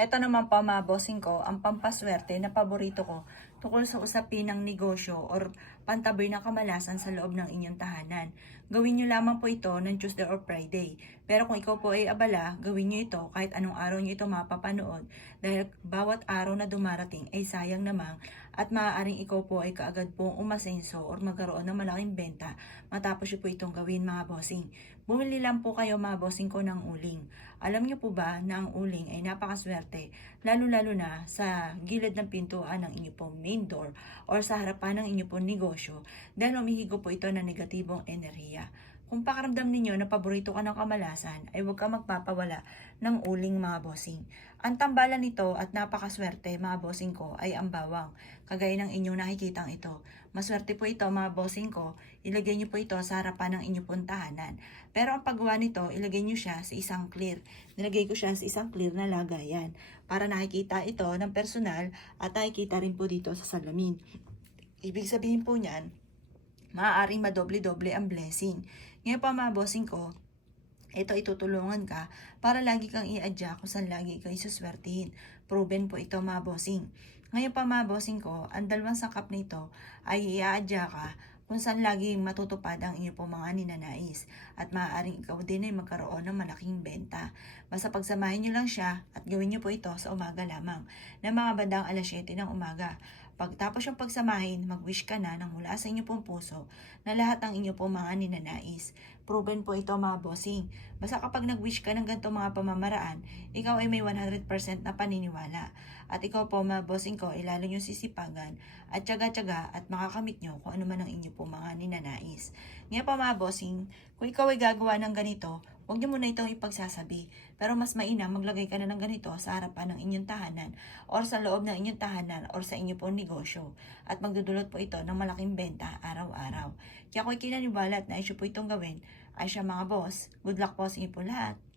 Eto naman po mga bossing ko, ang pampaswerte na paborito ko tungkol sa usapin ng negosyo or pantaboy ng kamalasan sa loob ng inyong tahanan. Gawin nyo lamang po ito ng Tuesday or Friday. Pero kung ikaw po ay abala, gawin nyo ito kahit anong araw nyo ito mapapanood dahil bawat araw na dumarating ay sayang namang at maaaring ikaw po ay kaagad pong umasenso or magkaroon ng malaking benta matapos nyo po itong gawin mga bossing. Bumili lang po kayo mga bossing ko ng uling. Alam niyo po ba na ang uling ay napakaswerte, lalo-lalo na sa gilid ng pintuan ng inyo pong main door or sa harapan ng inyo pong negosyo dahil umihigo po ito ng negatibong enerhiya. Kung pakaramdam ninyo na paborito ka ng kamalasan, ay huwag ka magpapawala ng uling mga bossing. Ang tambalan nito at napakaswerte mga bossing ko ay ang bawang, kagaya ng inyong nakikitang ito. Maswerte po ito mga bossing ko, ilagay niyo po ito sa harapan ng inyong pong tahanan. Pero ang paggawa nito, ilagay niyo siya sa isang clear. Nilagay ko siya sa isang clear na lagayan para nakikita ito ng personal at nakikita rin po dito sa salamin. Ibig sabihin po niyan, maaaring madoble-doble ang blessing. Ngayon pa mga bossing ko, ito itutulungan ka para lagi kang i-adya kung saan lagi kang isuswertihin. Proven po ito mga bossing. Ngayon pa mga bossing ko, ang dalawang sangkap nito ay i-adya ka kung saan laging matutupad ang inyo pong mga ninanais at maaaring ikaw din ay magkaroon ng malaking benta. Basta pagsamahin nyo lang siya at gawin nyo po ito sa umaga lamang na mga bandang alas 7 ng umaga. Pagtapos yung pagsamahin, mag-wish ka na ng mula sa inyo pong puso na lahat ng inyo pong mga ninanais. Proven po ito mga bossing. Basta kapag nag-wish ka ng ganito mga pamamaraan, ikaw ay may 100% na paniniwala. At ikaw po mga bossing ko, lalo nyo sisipagan at tyaga-tyaga at makakamit nyo kung ano man ang inyo pong mga ninanais. Ngayon po mga bossing, kung ikaw ay gagawa ng ganito, huwag nyo muna itong ipagsasabi. Pero mas mainam, maglagay ka na ng ganito sa harapan ng inyong tahanan or sa loob ng inyong tahanan or sa inyong pong negosyo. At magdudulot po ito ng malaking benta araw-araw. Kaya kung ikinaniwala at naisyo po itong gawin, ay siya mga boss, good luck po sa inyo po lahat.